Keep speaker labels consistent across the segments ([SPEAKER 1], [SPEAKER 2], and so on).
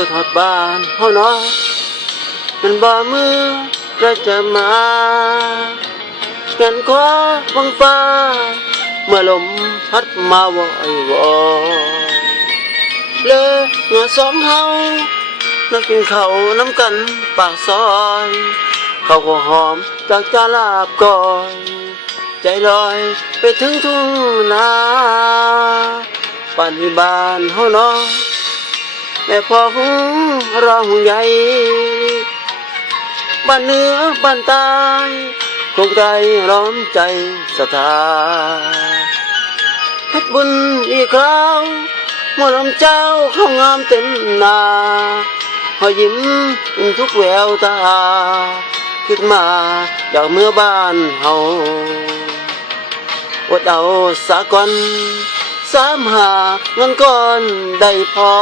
[SPEAKER 1] คือทอดบ้านเฮาเนาะมันบ่มือเราจะมาเงินขอฟังฟ้า เมื่อลมพัดมาว่อยวอเลยเงาสองเฮานักกินเขาวน้ำกันปากซอยเขาก็หอมจากจาลาบก่อยใจลอยไปถึงทุ่งนาป่านที่บ้านเฮาเนาะ แม่พ่อหงร้องใหญ่บ้านเหนือบ้านใต้คงใจร้อมใจสถาเพชรบุญอีกคราวมื่อลำเจ้าเข้างามเต็มนาพอยิ้มทุกแววตาคิดมาอยากเมื่อบ้านเฮาอดเอาสากอน สามหาเงินก้อนได้พอ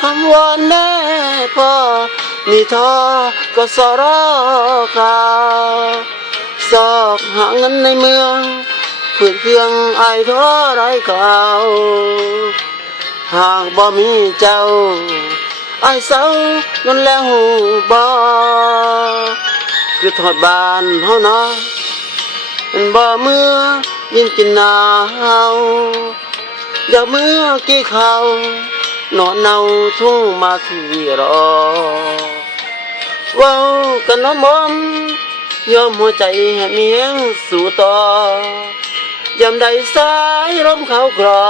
[SPEAKER 1] คำวอนแม่พ่อมีทอก็สรอคาสอกหาเงินในเมืองฝืนเครื่องไอท้อไรข่าวหากบ่มีเจ้าไอเศร้านั่นแล้วหูบ่คือทอดบานเฮาเนาะ บ่เมื่อยินกินหนาวอยากเมื่อกี่เขาวนอนเนาทุ่งมาที่รอว้ากันน้อมอมยอมหัวใจให้เมียงสู่ต่อยามใดสายลมเขากรอ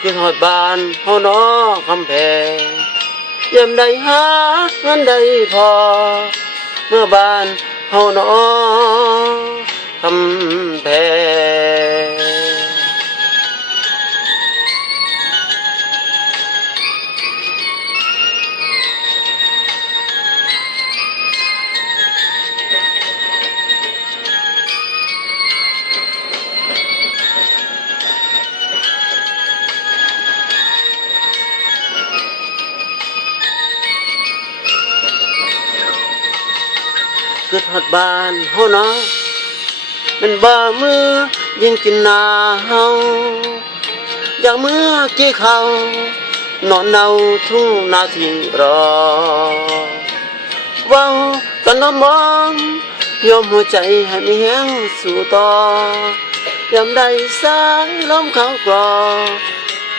[SPEAKER 1] คือหอดบานเฮาน้อคำแพงยามใดหาเงินใดพอ เมื่อบานเฮาน้อ คำแพงคือ ทอดบ้านเฮาเนาะเป็นบ่มือยิงกินหนาเฮาอย่ากมือกี่เขานอนเนาทุ่งนาทีรอว้ากันน้อมอมยอมหัวใจให้มีแหงสู่ต่อยามใดสายลมเขากรอ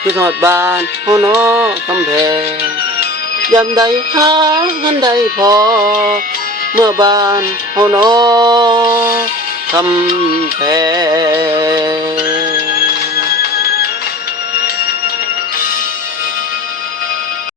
[SPEAKER 1] คือทอดบานเฮานาะคำแพงยามใดหาเงินใดพอ เมื่อบานเฮาน้อ คำแพง